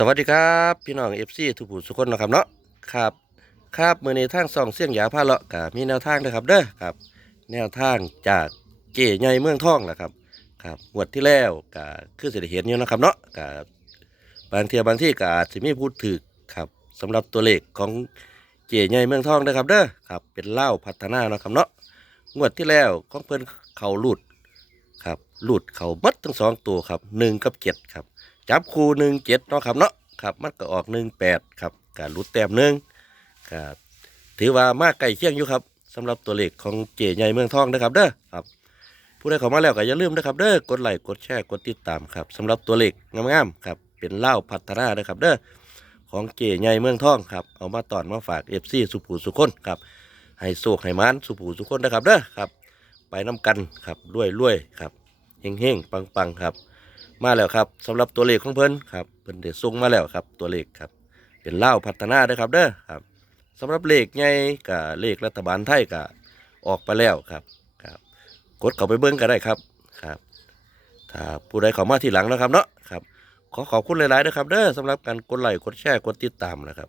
สวัสดีครับพี่น้องเอฟซีทุกผู้ทุกคนนะครับเนาะครับครับมือในทางส่องเสียงหยาพาเลาะกับมีแนวทางนะครับเด้อครับ แนวทางจากเก๋ใหญ่เมืองทองแหละครับครับงวดที่แล้วก็คือสิได้เห็นอยู่นะครับเนาะกับบางเทียบางที่ก็อาจสิมีพูดถึกครับสำหรับตัวเลขของเก๋ใหญ่เมืองทองนะครับเด้อครับเป็นเล่าพัฒนาเนาะครับเนาะงวดที่แล้วของเพิ่นเขาหลุดครับหลุดเขาบัดทั้งสองตัวครับหนึ่งกับเจ็ดครับ จับคู่หนึ่งเจ็ดเนาะครับเนาะครับมันก็ออกหนึ่งแปดครับการลุดแต้มหนึ่งครับถือว่ามากใกล้เคียงอยู่ครับสำหรับตัวเลขของเจใหญ่เมืองทองนะครับเด้อครับผู้ใดเข้ามาแล้วก็อย่าลืมนะครับเด้อกดไลค์กดแชร์กดติดตามครับสำหรับตัวเลขงามๆครับเป็นเล่าพัฒนานะครับเด้อของเจใหญ่เมืองทองครับเอามาตอนมาฝากเอฟซีสุผูสุคนครับให้โศกให้มานสุผูสุคนนะครับเด้อครับ ไปน้ำกันครับรวยรวยครับเฮงเฮงปังปังครับ มาแล้วครับสำหรับตัวเลขของเพิ่นครับเพิ่นเดี๋ยวส่งมาแล้วครับ ตัวเลขครับ เป็นเล่าพัฒนาด้อครับเด้อครับสำหรับเลขใหญ่กับเลขรัฐบาลไทยก็ออกไปแล้วครับครับกดเข้าไปเบิ่งก็ได้ครับครับถ้าผู้ใดเข้ามาทีหลังนะครับเนาะครับขอขอบคุณหลายๆนะครับเด้อสำหรับการกดไลค์กดแชร์กดติดตามนะครับ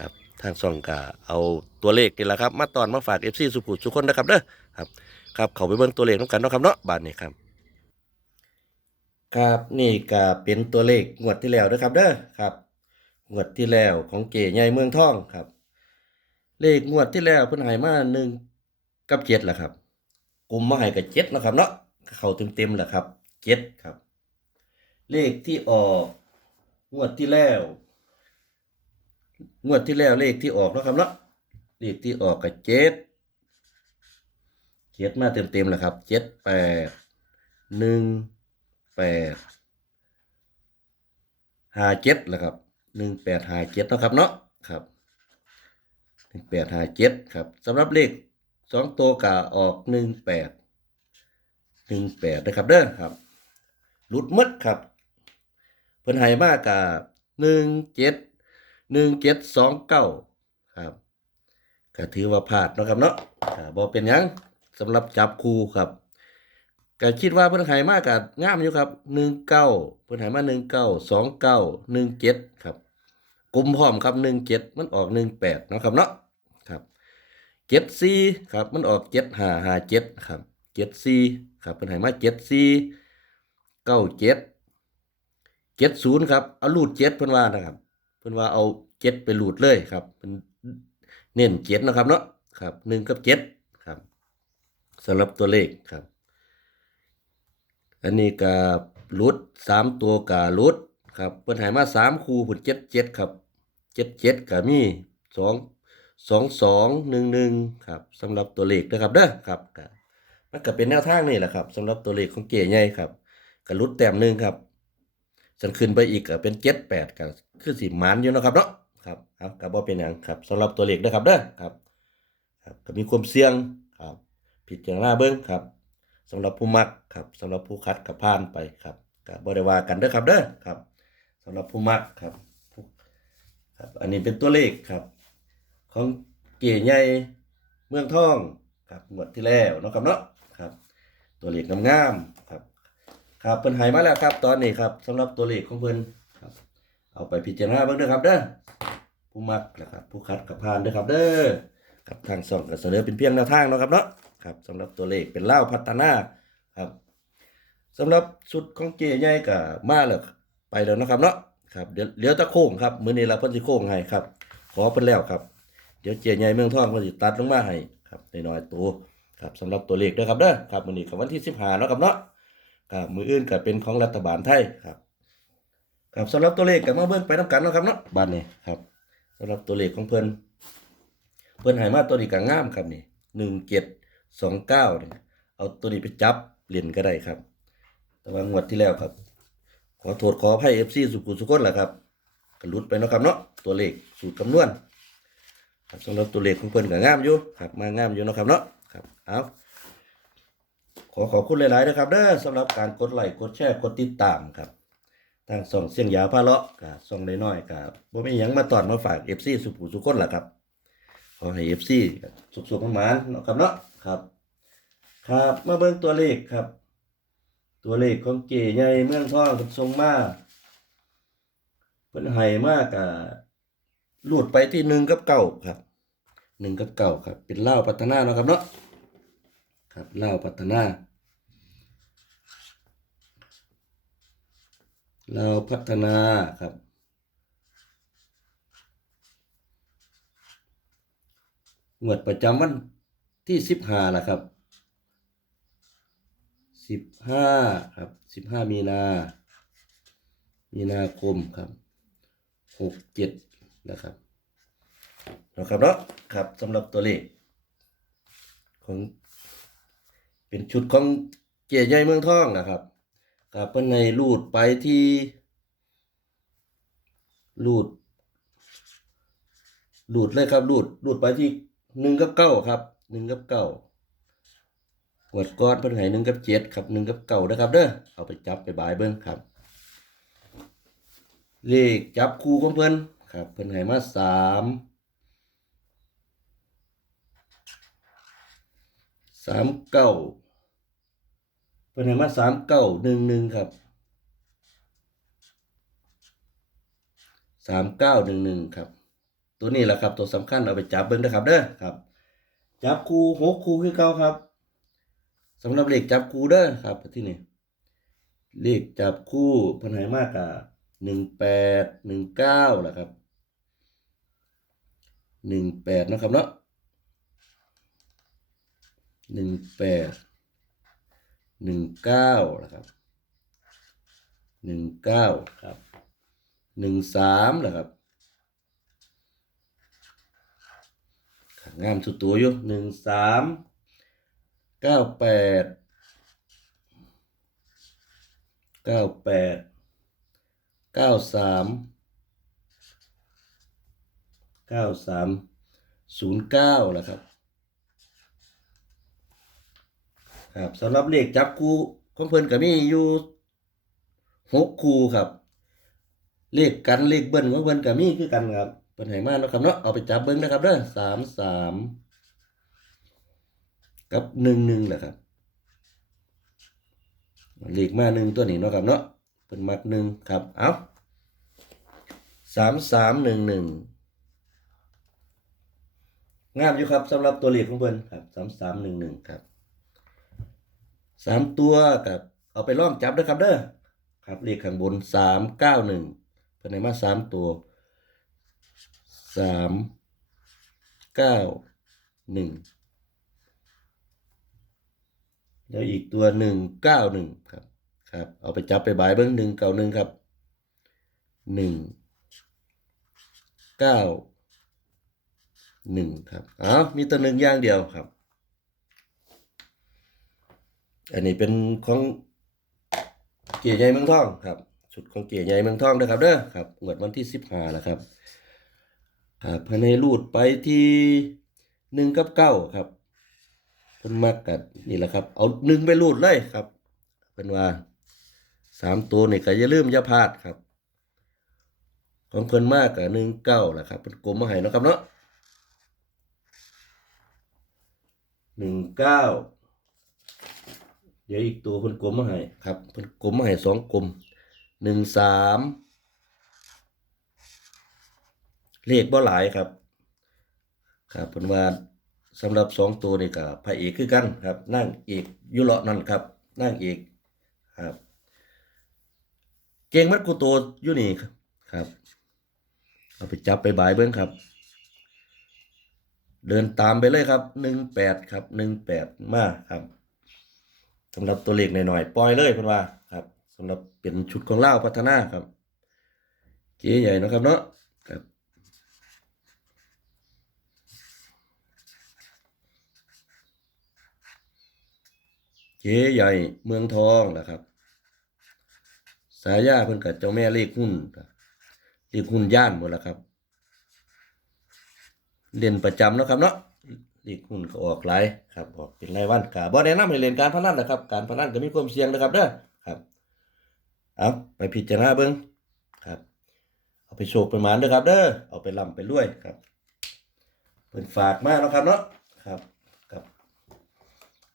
ครับทางช่องก็เอาตัวเลขนี่แหละครับ มาตอนมาฝาก FC สุขุมสุขคนนะครับเด้อครับครับเข้าไปเบิ่งตัวเลขน้ำกันเนาะครับเนาะบาทนี้ครับ ครับนี่ก็เป็นตัวเลขงวดที่แล้วนะครับเด้อครับงวดที่แล้วของเก๋ใหญ่เมืองทองครับ เลขงวดที่แล้วเพิ่นให้มาหนึ่งกับเจ็ดแหละครับ กลุ่มมาให้กับเจ็ดนะครับเนาะเข้าเต็มๆแหละครับเจ็ดครับ เลขที่ออกงวดที่แล้ว งวดที่แล้วเลขที่ออกนะครับเนาะเลขที่ออกกับเจ็ดเจ็ดมาเต็มๆแหละครับเจ็ดแปดหนึ่ง แปดห้าเจ็ดแหละครับหนึ่งแปดห้าเจ็ดนะครับเนาะครับหนึ่งแปดห้าเจ็ดครับสำหรับเลขสองตัวกาออกหนึ่งแปดหนึ่งแปดนะครับเด้อครับหลุดมดครับเพิ่นให้มากกาหนึ่งเจ็ดหนึ่งเจ็ดสองเก้าครับก็ถือว่าพลาดนะครับเนาะอ่าบ่เป็นยังสำหรับจับคู่ครับ ก็คิดว่าเพิ่นให้มากกับงามอยู่ครับหนึ่งเก้าเพิ่นให้มาหนึ่งเก้าสองเก้าหนึ่งเจ็ดครับกลุ่มพร้อมครับหนึ่งเจ็ดมันออกหนึ่งแปดนะครับเนาะครับเจ็ดสี่ครับมันออกเจ็ดห้าห้าเจ็ดครับเจ็ดสี่ครับเพิ่นให้มาเจ็ดสี่เก้าเจ็ดเจ็ดศูนย์ครับเอาลูดเจ็ดเพิ่นว่านะครับ เพิ่นว่าเอาเจ็ดไปลูดเลยครับเพิ่นเน้นเจ็ดนะครับเนาะครับหนึ่งกับเจ็ดครับสำหรับตัวเลขครับ อันนี้ก็รุดสามตัวการุดครับเปิ้นให้มาสามคู่ผุดเจ็ดเจ็ดครับเจ็ดเจ็ดก็มีสองสองสองหนึ่งหนึ่งครับสำหรับตัวเลขนะครับเด้อครับก็มันก็เป็นแนวทางนี่แหละครับสำหรับตัวเลขของเก๋ใหญ่ครับก็รุดแต้มหนึ่งครับสันขึ้นไปอีกก็เป็นเจ็ดแปดก็คือสิหมันอยู่นะครับเนาะครับเอาก็บ่เป็นหยังครับสำหรับตัวเลขนะครับเด้อครับครับก็มีความเสี่ยงครับผิดอย่างหน้าเบิ้งครับ สำหรับผู้มักครับสำหรับผู้คัดกับผ่านไปครับกับบริวากันเด้อครับเด้อครับสำหรับผู้มักครับครับ อันนี้เป็นตัวเลขครับ ของเก๋ใหญ่เมืองทองครับงวดที่แล้วเนาะครับเนาะครับ ตัวเลขงามๆครับ ครับเพิ่นให้มาแล้วครับ ตอนนี้ครับสำหรับตัวเลขของเพิ่นครับ เอาไปพิจารณาเบิ่งเด้อครับเด้อผู้มักนะครับผู้คัดกับผ่านเด้อครับเด้อครับทางส่องก็เสนอเป็นเพียงแนวทางเนาะครับเนาะ ครับสำหรับตัวเลขเป็นเล่าพัฒนาครับสำหรับชุดของเก๋ใหญ่ก็มาแล้วไปแล้วนะครับเนาะครับเดี๋ยวเหลือแตะโค้งครับมื้อนี้เราเพิ่นสิโค้งให้ครับ ขอเพิ่นแล้วครับ เดี๋ยวเจ๊ใหญ่เมืองทองเพิ่นสิตัดลงมาให้ครับน้อยๆตัวครับสำหรับตัวเลขเด้อครับเด้อครับมื้อนี้ก็วันที่15เนาะครับเนาะครับมื้ออื่นก็เป็นของรัฐบาลไทยครับครับสำหรับตัวเลขก็มาเบิ่งไปนํกันเนาะครับเนาะบัดนี้ครับสำหรับตัวเลขของเพิ่นเพิ่นให้มาตัวนี้ก็งามครับนี่ 1729นี่ยเอาตัวนี้ไปจับเล่นก็ได้ครับ แต่ว่างวดที่แล้วครับ ขอโทษขออภัย FC สุขุสุคนแหละครับก็หลุดไปเนาะครับเนาะตัวเลขสูตรคำนวณสำหรับตัวเลขของเพิ่นก็งามอยู่ครับมางามอยู่เนาะครับเนาะครับเอาขอขอบคุณหลายๆนะครับเด้อสำหรับการกดไลค์กดแชร์กดติดตามครับทางส่องเสียงยาวพาเลาะกับส่องน้อยๆกับบ่มีหยังมาตอนมาฝาก FC สุผู้สุคนละครับขอให้ FC สุขๆมันๆเนาะครับเนาะ ครับ ครับมาเบิ่งตัวเลขครับ ตัวเลขของเก๋ใหญ่เมืองทองทรงมาเพิ่นให้มากอะลูดไปที่หนึ่งกับเก้าครับหนึ่งกับเก้าครับ เป็นเล่าพัฒนาเนาะครับเนาะครับเล่าพัฒนาเล่าพัฒนาครับ งวดประจำวัน ที่สิบห้าละครับสิบห้าครับสิบห้ามีนา มีนาคมครับหกเจ็ดนะครับนะครับเนาะครับสำหรับตัวเลขของเป็นชุดของเกียร์ใหญ่เมืองทองนะครับกับเพิ่นในรูดไปที่รูดรูดเลยครับรูดรูดไปที่หนึ่งกับเก้าครับ หนึ่งกับเก้าหวดก้อนเพิ่นให้หนึ่งกับเจ็ดครับหนึ่งกับเก้านะครับเด้อเอาไปจับไปบายเบิ้งครับ เลขจับคู่ของเพิ่นครับเพิ่นให้มาสามสามเก้าเพิ่นให้มาสามเก้าหนึ่งหนึ่งครับสามเก้าหนึ่งหนึ่งครับ ตัวนี้แหละครับตัวสำคัญเอาไปจับเบิ่งนะครับเด้อครับ จับคู่หกคู่คือเก่าครับสำหรับเลขจับคู่เด้อครับที่นี่เลขจับคู่พันไหมากอะหนึ่งแปดหนึ่งเก้าแหละครับหนึ่งแปดนะครับเนาะหนึ่งแปดหนึ่งเก้านะครับหนึ่งเก้าครับหนึ่งสามนะครับ งามสุดตัวอยู่หนึ่งสามเก้าแปดเก้าแปดเก้าสามเก้าสามศูนย์เก้าแหละครับครับสำหรับเลขจับคู่ของเพิ่นก็มีอยู่หกคู่ครับ เลขกันเลขเบิ้ลของเพิ่นก็มีคือกันครับ เพิ่นให้มาเนะครับเนาะเอาไปจับเบิ้งนะครับเด้อสามสามกับหนึ่งหนึ่งแหละครับเลขมาหนึ่งตัวนี้เนาะครับเนาะเป็นมักหนึ่งครับเอาสามสามหนึ่งหนึ่งงามอยู่ครับสำหรับตัวเลขของเพิ่อนครับสามสามหนึ่งหนึ่งครับสามตัวกับเอาไปล่องจับด้อครับเด้อครับเลขข้างบนสามเก้าหนึ่งเพิ่นให้มาสามตัว สามเก้าหนึ่งแล้วอีกตัวหนึ่งเก้าหนึ่งครับครับ เอาไปจับไปบายเบิ้งหนึ่งเก้าหนึ่งครับหนึ่งเก้าหนึ่งครับอ้าวมีตัวหนึ่งอย่างเดียวครับ อันนี้เป็นของเกียร์ใหญ่เมืองทองครับชุดของเกียร์ใหญ่เมืองทองนะครับเด้อครับงวดวันที่สิบห้าแล้วครับ ครับภายในรูดไปที่หนึ่งกับเก้าครับเพิ่นมักกันนี่แหละครับ เอาหนึ่งไปรูดเลยครับเป็นว่าสามตัวนี่ก็อย่าลืมอย่าพลาดครับ ของเพิ่นมากกับหนึ่งเก้าแหละครับเป็นกลมมาให้นะครับเนาะหนึ่งเก้าเดี๋ยวอีกตัวเพิ่นกลมมาให้ครับเพิ่นกลมมาให้สองกลมหนึ่งสาม เลขบ่หลายครับ ครับเพิ่นว่าสำหรับสองตัวนี่กับพระเอกคือกันครับนั่งเอกยุเลาะนั่นครับนั่งเอกครับเก่งมัดกูโตอยู่นี่ครับครับ เอาไปจับไปบายเบิ้งครับ เดินตามไปเลยครับหนึ่งแปดครับหนึ่งแปดมาครับสำหรับตัวเลขหน่อยๆปล่อยเลยเพิ่นว่าครับสำหรับเป็นชุดของเล่าพัฒนาครับเก๋ใหญ่นะครับเนาะครับ เจ๊ใหญ่เมืองทองนะครับ สายาเพิ่นกับเจ้าแม่เลขหุ้นครับเลขหุ้นย่านหมดแล้วครับ เล่นประจำนะครับเนาะเลขหุ้นก็ออกหลายครับออกเป็นรายวันกะบ่แนะนำให้เล่นการพนันนะครับ การพนันก็มีความเสี่ยงนะครับเด้อครับเอาไปพิจารณาเบิ่งครับ เอาไปโชคไปหมานเด้อครับ เด้อเอาไปล่ำไปรวยครับเพิ่นฝากมาเนะครับเนาะครับ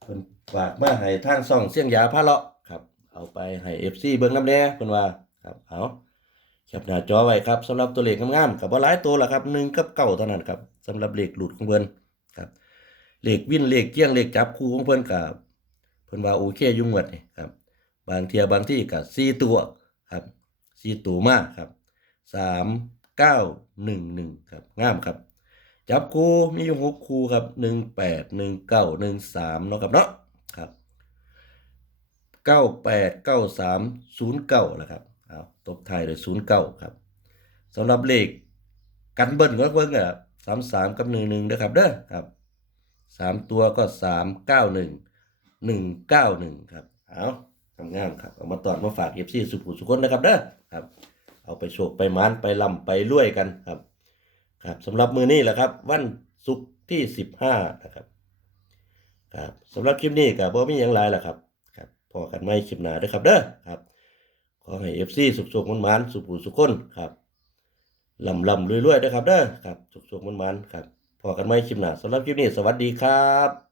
พิ่นฝากมาให้ทางซ่องเสียงยาพาเลาะครับ เอาไปให้ FC เบิ่งนำแน่เพิ่นว่าครับเอาแคปหน้าจอไว้ครับสำหรับตัวเลขงามๆกับว่าหลายตัวละครับหนึ่งกับเก้าเท่านั้นครับสำหรับเลขหลุดของเพิ่นครับเลขวิ่นเลขเกี้ยงเลขจับคู่ของเพิ่นกับเพิ่นว่าโอเคยุ่งหมดนี่ครับ บางเทียบางที่กับสี่ตัวครับสี่ตัวมากครับสามเก้าหนึ่งหนึ่งครับงามครับ จับคู่มีอยู่หกคู่ครับหนึ่งแปดหนึ่งเก้าหนึ่งสามเนาะครับเนาะครับเก้าแปดเก้าสามศูนย์เก้าแหละครับเอาตบท้ายด้วยศูนย์เก้าครับสำหรับเลขกันเบิ้ลก็เบิ้งอะสามสามกับหนึ่งหนึ่งนะครับเด้อครับสามตัวก็สามเก้าหนึ่งหนึ่งเก้าหนึ่งครับเอาทำงามครับเอามาตอดมาฝากเอฟซีสุขุสุคนนะครับเด้อครับ เอาไปโชคไปมานไปลำไปรวยกันครับ ครับสำหรับมือนี้แหละครับ วันศุกร์ที่สิบห้านะครับครับสำหรับคลิปนี้กับบ่มีอยังไลายแล้วครับครับพอกันไม่คลิปหน้าด้วยครับเด้อครับขอให้เอฟซีสุขสุขมันมันสุขผู้สุขคนครับลำลำรวยๆด้วยครับเด้อครับสุขสุขมันมันครับพอกันไม่คลิปหน้าสำหรับคลิปนี้สวัสดีครับ